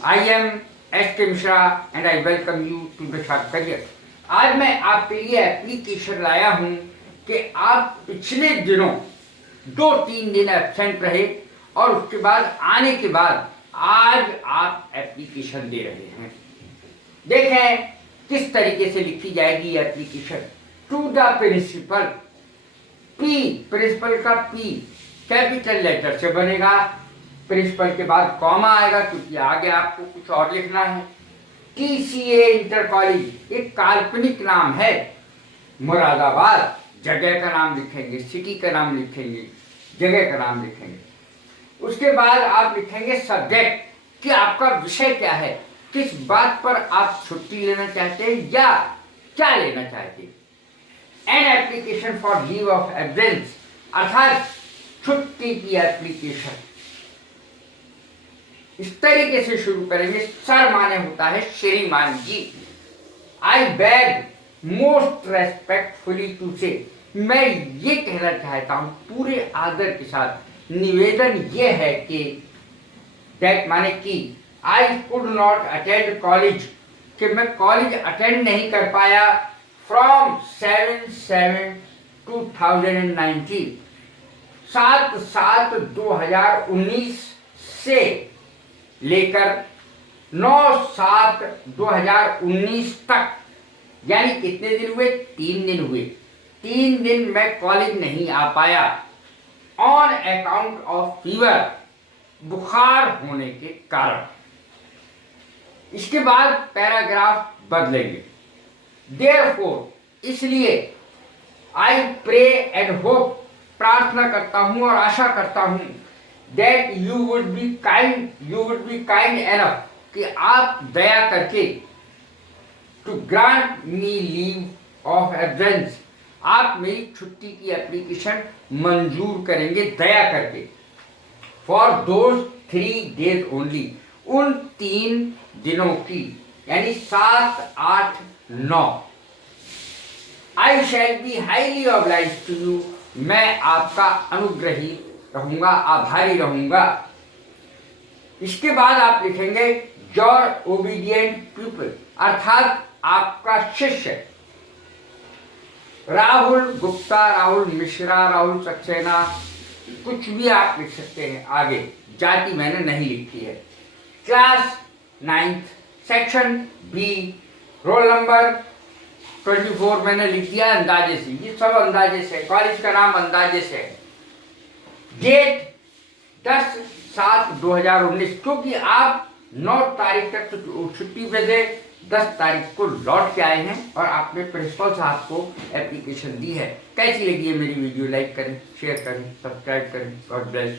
I am S.K. Mishra and I welcome you to the Sharp Career। आज मैं आपके लिए एप्लीकेशन लाया हूं कि आप पिछले दिनों 2-3 दिन एब्सेंट रहे और उसके बाद आने के बाद आज आप एप्लीकेशन दे रहे हैं। देखें किस तरीके से लिखी जाएगी ये application. To the principal, P principal का पी कैपिटल लेटर से बनेगा, प्रिंसिपल के बाद कॉमा आएगा क्योंकि आगे आपको कुछ और लिखना है। TCA इंटर कॉलेज एक काल्पनिक नाम है, मुरादाबाद जगह का नाम लिखेंगे, सिटी का नाम लिखेंगे, जगह का नाम लिखेंगे। उसके बाद आप लिखेंगे सब्जेक्ट कि आपका विषय क्या है, किस बात पर आप छुट्टी लेना चाहते हैं या क्या लेना चाहते हैं। An application for leave of absence अर्थात छुट्टी की एप्लीकेशन। इस तरीके से शुरू करेंगे। सर माने होता है श्रीमान जी। I beg most respectfully to say, मैं ये कहना चाहता हूं पूरे आदर के साथ, निवेदन ये है कि दैट माने कि I could not attend college, कि मैं कॉलेज अटेंड नहीं कर पाया फ्रॉम 7/7/2019 7/7/2019 से लेकर 9/7/2019 तक, यानी कितने दिन हुए? 3 दिन हुए। 3 दिन मैं कॉलेज नहीं आ पाया ऑन अकाउंट ऑफ फीवर, बुखार होने के कारण। इसके बाद पैराग्राफ बदलेंगे। देयरफॉर, इसलिए, आई प्रे एंड होप, प्रार्थना करता हूं और आशा करता हूं, that you would be kind enough, कि आप दया करके to grant me leave of absence, आप मेरी छुट्टी की एप्लीकेशन मंजूर करेंगे दया करके। for those 3 days only, उन 3 दिनों की, यानी 7, 8, 9। I shall be highly obliged to you, मैं आपका अनुग्रही रहूंगा, आभारी रहूंगा। इसके बाद आप लिखेंगे योर ओबीडियंट पीपल, अर्थात आपका शिष्य। राहुल गुप्ता, राहुल मिश्रा, राहुल सक्सेना, कुछ भी आप लिख सकते हैं। आगे जाति मैंने नहीं लिखी है। Class 9th, section B, roll number 24 मैंने लिख दिया अंदाजे से। ये सब अंदाजे से, कॉलेज का नाम अंदाजे से। डेट 10/7/2019, क्योंकि आप 9 तारीख तक छुट्टी पे थे, 10 तारीख को लौट के आए हैं और आपने प्रिंसिपल साहब को एप्लीकेशन दी है। कैसी लगी है मेरी वीडियो? लाइक करें, शेयर करें, सब्सक्राइब करें। God bless.